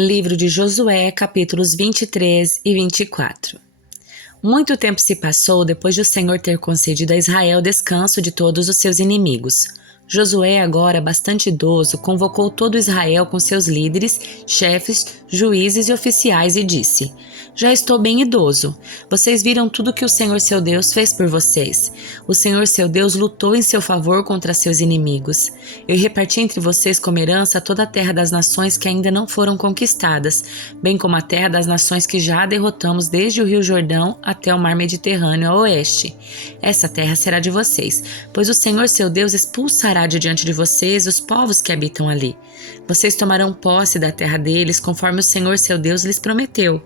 Livro de Josué, capítulos 23 e 24. Muito tempo se passou depois de o Senhor ter concedido a Israel descanso de todos os seus inimigos. Josué, agora bastante idoso, convocou todo Israel com seus líderes, chefes, juízes e oficiais e disse: Já estou bem idoso. Vocês viram tudo que o Senhor seu Deus fez por vocês. O Senhor seu Deus lutou em seu favor contra seus inimigos. Eu reparti entre vocês como herança toda a terra das nações que ainda não foram conquistadas, bem como a terra das nações que já derrotamos desde o Rio Jordão até o Mar Mediterrâneo a oeste. Essa terra será de vocês, pois o Senhor seu Deus expulsará de diante de vocês os povos que habitam ali. Vocês tomarão posse da terra deles, conforme o Senhor seu Deus lhes prometeu.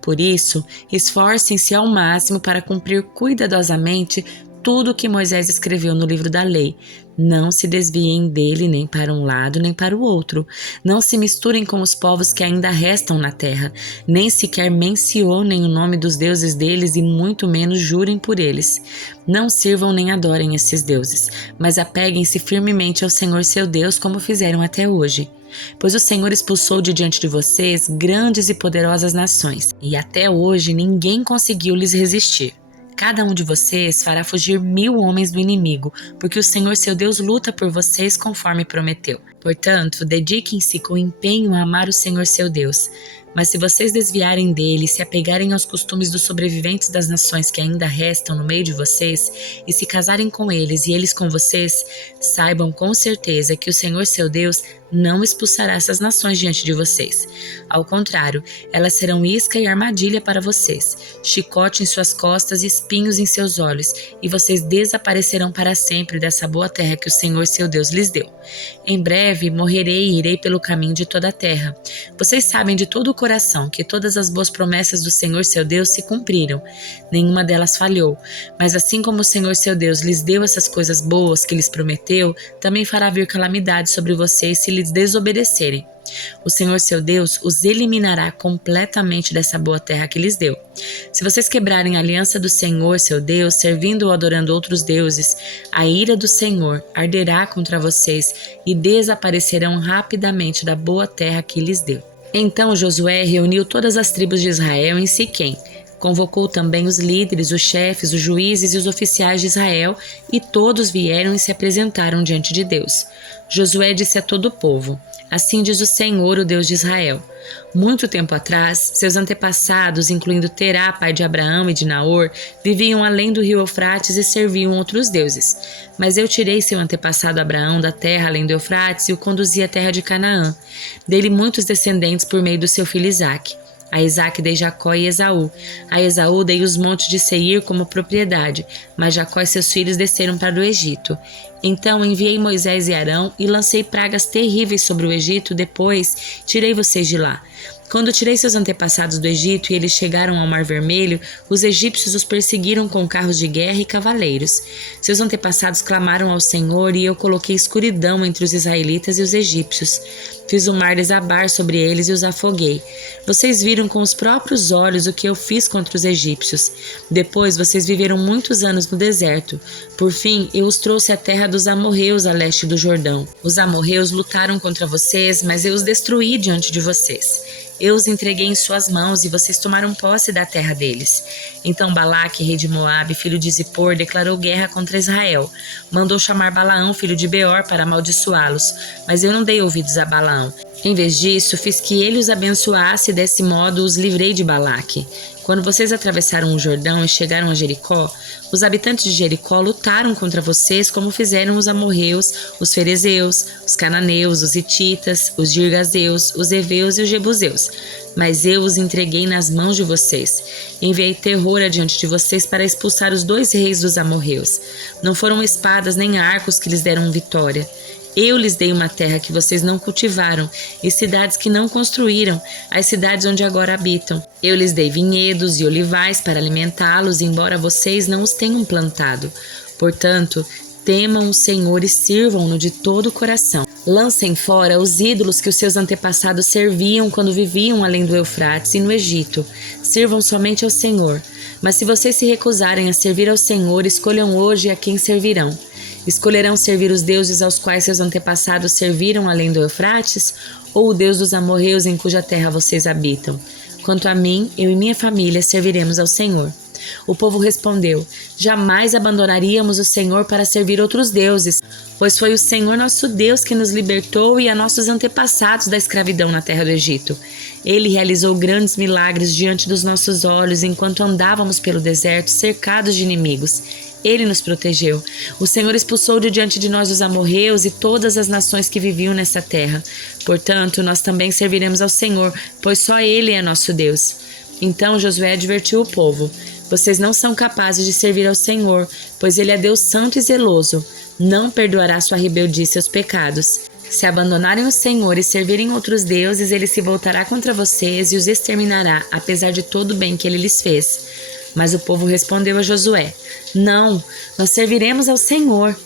Por isso, esforcem-se ao máximo para cumprir cuidadosamente tudo o que Moisés escreveu no livro da lei. Não se desviem dele nem para um lado nem para o outro. Não se misturem com os povos que ainda restam na terra. Nem sequer mencionem o nome dos deuses deles e muito menos jurem por eles. Não sirvam nem adorem esses deuses, mas apeguem-se firmemente ao Senhor seu Deus como fizeram até hoje. Pois o Senhor expulsou de diante de vocês grandes e poderosas nações, e até hoje ninguém conseguiu lhes resistir. Cada um de vocês fará fugir 1000 homens do inimigo, porque o Senhor seu Deus luta por vocês conforme prometeu. Portanto, dediquem-se com empenho a amar o Senhor seu Deus. Mas se vocês desviarem dele e se apegarem aos costumes dos sobreviventes das nações que ainda restam no meio de vocês, e se casarem com eles e eles com vocês, saibam com certeza que o Senhor seu Deus não expulsará essas nações diante de vocês. Ao contrário, elas serão isca e armadilha para vocês, chicote em suas costas e espinhos em seus olhos, e vocês desaparecerão para sempre dessa boa terra que o Senhor seu Deus lhes deu. Em breve morrerei e irei pelo caminho de toda a terra. Vocês sabem de todo o coração que todas as boas promessas do Senhor seu Deus se cumpriram. Nenhuma delas falhou. Mas assim como o Senhor seu Deus lhes deu essas coisas boas que lhes prometeu, também fará vir calamidade sobre vocês se lhes desobedecerem. O Senhor seu Deus os eliminará completamente dessa boa terra que lhes deu. Se vocês quebrarem a aliança do Senhor seu Deus, servindo ou adorando outros deuses, a ira do Senhor arderá contra vocês e desaparecerão rapidamente da boa terra que lhes deu. Então Josué reuniu todas as tribos de Israel em Siquém. Convocou também os líderes, os chefes, os juízes e os oficiais de Israel, e todos vieram e se apresentaram diante de Deus. Josué disse a todo o povo: Assim diz o Senhor, o Deus de Israel. Muito tempo atrás, seus antepassados, incluindo Terá, pai de Abraão e de Naor, viviam além do rio Eufrates e serviam outros deuses. Mas eu tirei seu antepassado Abraão da terra além do Eufrates e o conduzi à terra de Canaã. Dei-lhe muitos descendentes por meio do seu filho Isaque. A Isaque dei Jacó e Esaú. A Esaú dei os montes de Seir como propriedade, mas Jacó e seus filhos desceram para o Egito. Então enviei Moisés e Arão e lancei pragas terríveis sobre o Egito, depois tirei vocês de lá. Quando tirei seus antepassados do Egito e eles chegaram ao Mar Vermelho, os egípcios os perseguiram com carros de guerra e cavaleiros. Seus antepassados clamaram ao Senhor e eu coloquei escuridão entre os israelitas e os egípcios. Fiz o mar desabar sobre eles e os afoguei. Vocês viram com os próprios olhos o que eu fiz contra os egípcios. Depois vocês viveram muitos anos no deserto. Por fim, eu os trouxe à terra dos amorreus a leste do Jordão. Os amorreus lutaram contra vocês, mas eu os destruí diante de vocês. Eu os entreguei em suas mãos e vocês tomaram posse da terra deles. Então Balaque, rei de Moabe, filho de Zippor, declarou guerra contra Israel. Mandou chamar Balaão, filho de Beor, para amaldiçoá-los. Mas eu não dei ouvidos a Balaão. Em vez disso, fiz que ele os abençoasse e desse modo os livrei de Balaque. Quando vocês atravessaram o Jordão e chegaram a Jericó, os habitantes de Jericó lutaram contra vocês como fizeram os amorreus, os ferezeus, os cananeus, os hititas, os girgazeus, os heveus e os jebuseus. Mas eu os entreguei nas mãos de vocês. Enviei terror adiante de vocês para expulsar os 2 reis dos amorreus. Não foram espadas nem arcos que lhes deram vitória. Eu lhes dei uma terra que vocês não cultivaram e cidades que não construíram, as cidades onde agora habitam. Eu lhes dei vinhedos e olivais para alimentá-los, embora vocês não os tenham plantado. Portanto, temam o Senhor e sirvam-no de todo o coração. Lancem fora os ídolos que os seus antepassados serviam quando viviam além do Eufrates e no Egito. Sirvam somente ao Senhor. Mas se vocês se recusarem a servir ao Senhor, escolham hoje a quem servirão. Escolherão servir os deuses aos quais seus antepassados serviram além do Eufrates, ou o Deus dos amorreus em cuja terra vocês habitam? Quanto a mim, eu e minha família serviremos ao Senhor. O povo respondeu: jamais abandonaríamos o Senhor para servir outros deuses, pois foi o Senhor nosso Deus que nos libertou e a nossos antepassados da escravidão na terra do Egito. Ele realizou grandes milagres diante dos nossos olhos enquanto andávamos pelo deserto cercados de inimigos. Ele nos protegeu. O Senhor expulsou de diante de nós os amorreus e todas as nações que viviam nessa terra. Portanto, nós também serviremos ao Senhor, pois só Ele é nosso Deus. Então Josué advertiu o povo: vocês não são capazes de servir ao Senhor, pois Ele é Deus santo e zeloso. Não perdoará sua rebeldia e seus pecados. Se abandonarem o Senhor e servirem outros deuses, Ele se voltará contra vocês e os exterminará, apesar de todo o bem que Ele lhes fez. Mas o povo respondeu a Josué: não, nós serviremos ao Senhor.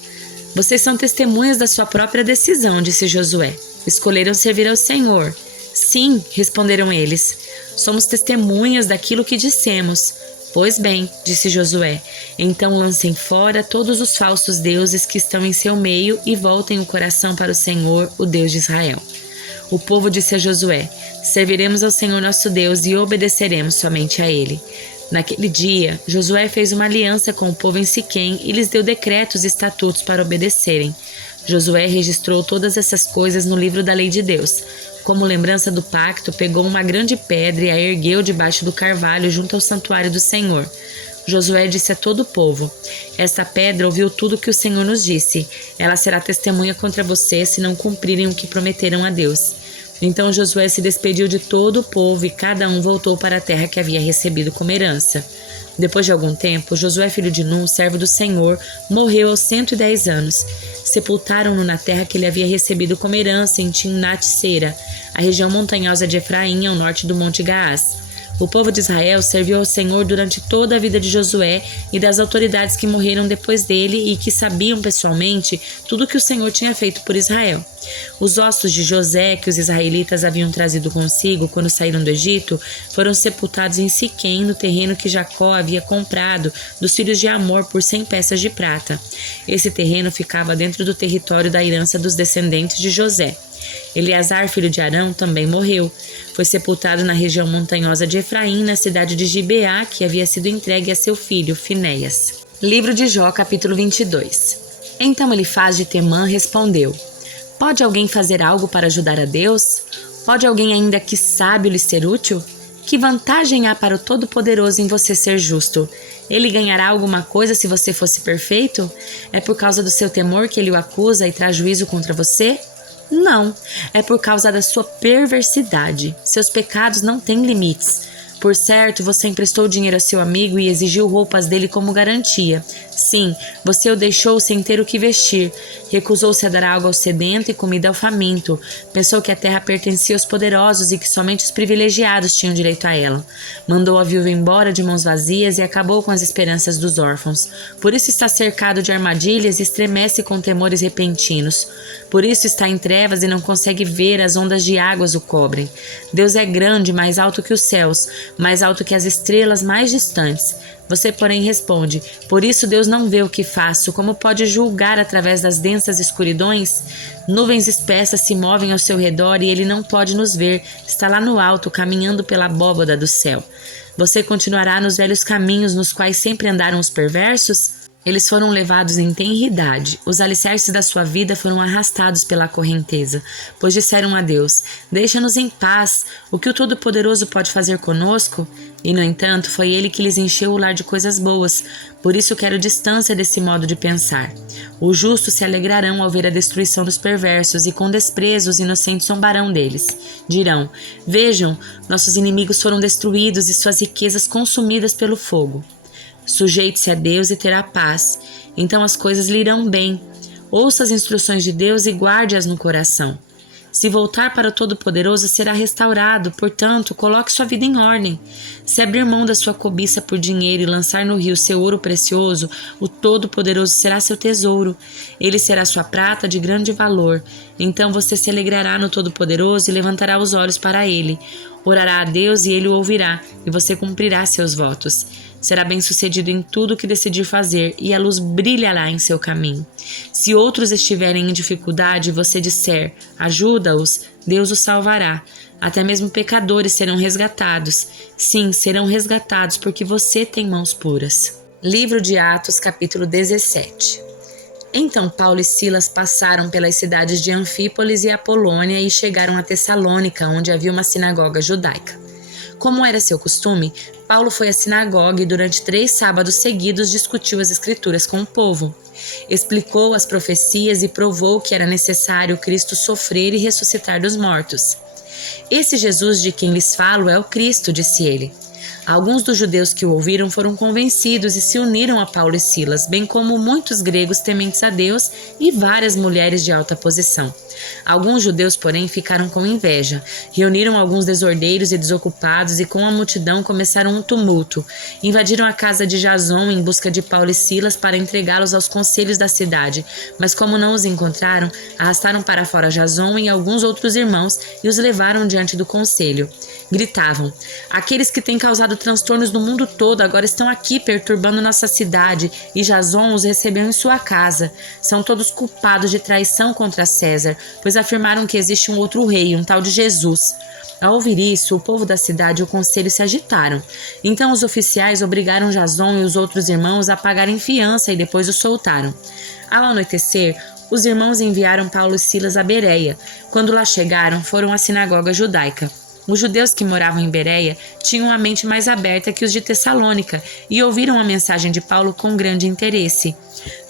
Vocês são testemunhas da sua própria decisão, disse Josué. Escolheram servir ao Senhor. Sim, responderam eles. Somos testemunhas daquilo que dissemos. Pois bem, disse Josué, então lancem fora todos os falsos deuses que estão em seu meio e voltem o coração para o Senhor, o Deus de Israel. O povo disse a Josué: serviremos ao Senhor nosso Deus e obedeceremos somente a Ele. Naquele dia, Josué fez uma aliança com o povo em Siquém e lhes deu decretos e estatutos para obedecerem. Josué registrou todas essas coisas no livro da lei de Deus. Como lembrança do pacto, pegou uma grande pedra e a ergueu debaixo do carvalho junto ao santuário do Senhor. Josué disse a todo o povo: esta pedra ouviu tudo o que o Senhor nos disse. Ela será testemunha contra vocês se não cumprirem o que prometeram a Deus. Então Josué se despediu de todo o povo e cada um voltou para a terra que havia recebido como herança. Depois de algum tempo, Josué, filho de Nun, servo do Senhor, morreu aos 110 anos. Sepultaram-no na terra que ele havia recebido como herança em Timnat-Sera, a região montanhosa de Efraim, ao norte do Monte Gaás. O povo de Israel serviu ao Senhor durante toda a vida de Josué e das autoridades que morreram depois dele e que sabiam pessoalmente tudo o que o Senhor tinha feito por Israel. Os ossos de José, que os israelitas haviam trazido consigo quando saíram do Egito, foram sepultados em Siquém, no terreno que Jacó havia comprado dos filhos de Amor por 100 peças de prata. Esse terreno ficava dentro do território da herança dos descendentes de José. Eleazar, filho de Arão, também morreu. Foi sepultado na região montanhosa de Efraim, na cidade de Gibeá, que havia sido entregue a seu filho, Finéias. Livro de Jó, capítulo 22. Então Elifaz de Temã respondeu: pode alguém fazer algo para ajudar a Deus? Pode alguém ainda que sábio lhe ser útil? Que vantagem há para o Todo-Poderoso em você ser justo? Ele ganhará alguma coisa se você fosse perfeito? É por causa do seu temor que ele o acusa e traz juízo contra você? Não, é por causa da sua perversidade. Seus pecados não têm limites. Por certo, você emprestou dinheiro a seu amigo e exigiu roupas dele como garantia. Sim, você o deixou sem ter o que vestir. Recusou-se a dar água ao sedento e comida ao faminto. Pensou que a terra pertencia aos poderosos e que somente os privilegiados tinham direito a ela. Mandou a viúva embora de mãos vazias e acabou com as esperanças dos órfãos. Por isso está cercado de armadilhas e estremece com temores repentinos. Por isso está em trevas e não consegue ver, as ondas de águas o cobrem. Deus é grande, mais alto que os céus, mais alto que as estrelas mais distantes. Você, porém, responde: por isso Deus não vê o que faço. Como pode julgar através das densas escuridões? Nuvens espessas se movem ao seu redor e ele não pode nos ver. Está lá no alto, caminhando pela abóbada do céu. Você continuará nos velhos caminhos nos quais sempre andaram os perversos? Eles foram levados em tenra idade. Os alicerces da sua vida foram arrastados pela correnteza, pois disseram a Deus: deixa-nos em paz. O que o Todo-Poderoso pode fazer conosco? E, no entanto, foi ele que lhes encheu o lar de coisas boas. Por isso quero distância desse modo de pensar. Os justos se alegrarão ao ver a destruição dos perversos, e com desprezo os inocentes zombarão deles. Dirão: vejam, nossos inimigos foram destruídos e suas riquezas consumidas pelo fogo. Sujeite-se a Deus e terá paz. Então as coisas lhe irão bem. Ouça as instruções de Deus e guarde-as no coração. Se voltar para o Todo-Poderoso, será restaurado. Portanto, coloque sua vida em ordem. Se abrir mão da sua cobiça por dinheiro e lançar no rio seu ouro precioso, o Todo-Poderoso será seu tesouro. Ele será sua prata de grande valor. Então você se alegrará no Todo-Poderoso e levantará os olhos para ele. Orará a Deus e ele o ouvirá, e você cumprirá seus votos. Será bem-sucedido em tudo o que decidir fazer, e a luz brilhará em seu caminho. Se outros estiverem em dificuldade e você disser, ajuda-os, Deus os salvará. Até mesmo pecadores serão resgatados. Sim, serão resgatados porque você tem mãos puras. Livro de Atos, capítulo 17. Então Paulo e Silas passaram pelas cidades de Anfípolis e Apolônia e chegaram a Tessalônica, onde havia uma sinagoga judaica. Como era seu costume, Paulo foi à sinagoga e durante 3 sábados seguidos discutiu as escrituras com o povo. Explicou as profecias e provou que era necessário Cristo sofrer e ressuscitar dos mortos. Esse Jesus de quem lhes falo é o Cristo, disse ele. Alguns dos judeus que o ouviram foram convencidos e se uniram a Paulo e Silas, bem como muitos gregos tementes a Deus e várias mulheres de alta posição. Alguns judeus, porém, ficaram com inveja. Reuniram alguns desordeiros e desocupados e com a multidão começaram um tumulto. Invadiram a casa de Jason em busca de Paulo e Silas para entregá-los aos conselhos da cidade. Mas como não os encontraram, arrastaram para fora Jason e alguns outros irmãos e os levaram diante do conselho. Gritavam: aqueles que têm causado transtornos no mundo todo agora estão aqui perturbando nossa cidade, e Jason os recebeu em sua casa. São todos culpados de traição contra César, pois afirmaram que existe um outro rei, um tal de Jesus. Ao ouvir isso, o povo da cidade e o conselho se agitaram. Então os oficiais obrigaram Jason e os outros irmãos a pagarem fiança e depois os soltaram. Ao anoitecer, os irmãos enviaram Paulo e Silas a Bereia. Quando lá chegaram, foram à sinagoga judaica. Os judeus que moravam em Bereia tinham a mente mais aberta que os de Tessalônica e ouviram a mensagem de Paulo com grande interesse.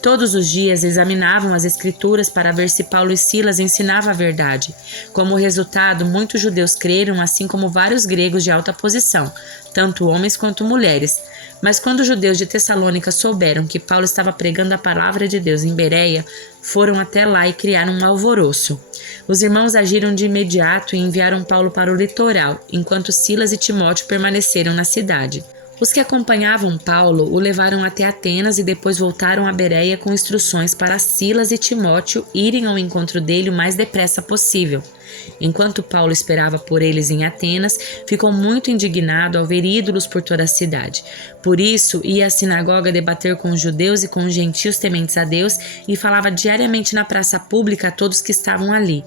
Todos os dias examinavam as escrituras para ver se Paulo e Silas ensinavam a verdade. Como resultado, muitos judeus creram, assim como vários gregos de alta posição, tanto homens quanto mulheres. Mas quando os judeus de Tessalônica souberam que Paulo estava pregando a palavra de Deus em Bereia, foram até lá e criaram um alvoroço. Os irmãos agiram de imediato e enviaram Paulo para o litoral, enquanto Silas e Timóteo permaneceram na cidade. Os que acompanhavam Paulo o levaram até Atenas e depois voltaram a Bereia com instruções para Silas e Timóteo irem ao encontro dele o mais depressa possível. Enquanto Paulo esperava por eles em Atenas, ficou muito indignado ao ver ídolos por toda a cidade. Por isso, ia à sinagoga debater com os judeus e com os gentios tementes a Deus e falava diariamente na praça pública a todos que estavam ali.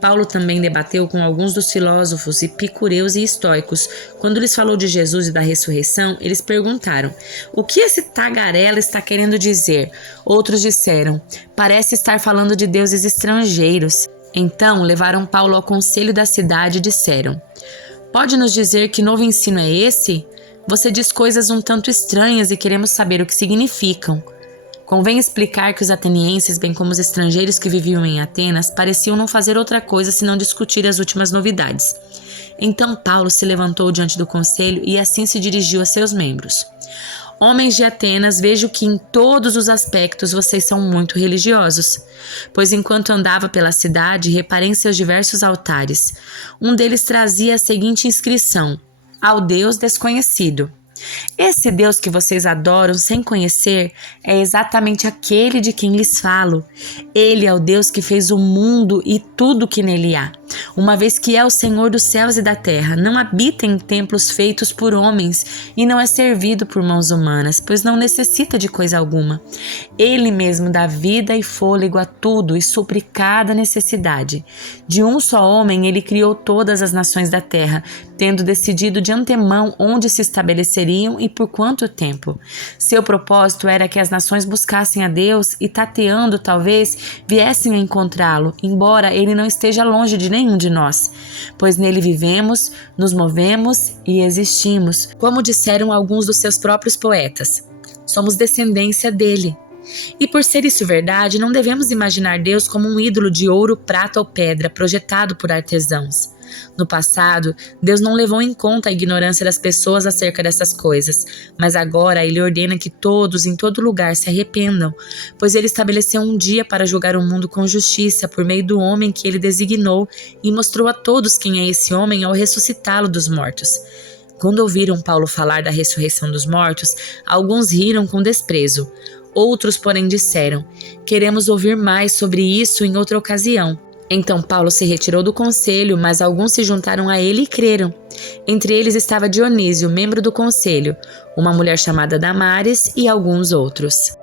Paulo também debateu com alguns dos filósofos epicureus e estoicos. Quando lhes falou de Jesus e da ressurreição, eles perguntaram: o que esse tagarela está querendo dizer? Outros disseram: parece estar falando de deuses estrangeiros. Então levaram Paulo ao conselho da cidade e disseram: pode nos dizer que novo ensino é esse? Você diz coisas um tanto estranhas e queremos saber o que significam. Convém explicar que os atenienses, bem como os estrangeiros que viviam em Atenas, pareciam não fazer outra coisa senão discutir as últimas novidades. Então Paulo se levantou diante do conselho e assim se dirigiu a seus membros: homens de Atenas, vejo que em todos os aspectos vocês são muito religiosos. Pois enquanto andava pela cidade, reparei em seus diversos altares. Um deles trazia a seguinte inscrição: ao Deus desconhecido. Esse Deus que vocês adoram sem conhecer é exatamente aquele de quem lhes falo. Ele é o Deus que fez o mundo e tudo que nele há. Uma vez que é o Senhor dos céus e da terra, não habita em templos feitos por homens e não é servido por mãos humanas, pois não necessita de coisa alguma. Ele mesmo dá vida e fôlego a tudo e supre cada necessidade. De um só homem ele criou todas as nações da terra, tendo decidido de antemão onde se estabeleceriam e por quanto tempo. Seu propósito era que as nações buscassem a Deus e, tateando talvez, viessem a encontrá-lo, embora ele não esteja longe de nenhum de nós, pois nele vivemos, nos movemos e existimos, como disseram alguns dos seus próprios poetas. Somos descendência dele. E por ser isso verdade, não devemos imaginar Deus como um ídolo de ouro, prata ou pedra projetado por artesãos. No passado, Deus não levou em conta a ignorância das pessoas acerca dessas coisas, mas agora Ele ordena que todos, em todo lugar, se arrependam, pois Ele estabeleceu um dia para julgar o mundo com justiça por meio do homem que Ele designou e mostrou a todos quem é esse homem ao ressuscitá-lo dos mortos. Quando ouviram Paulo falar da ressurreição dos mortos, alguns riram com desprezo. Outros, porém, disseram: queremos ouvir mais sobre isso em outra ocasião. Então Paulo se retirou do conselho, mas alguns se juntaram a ele e creram. Entre eles estava Dionísio, membro do conselho, uma mulher chamada Damares e alguns outros.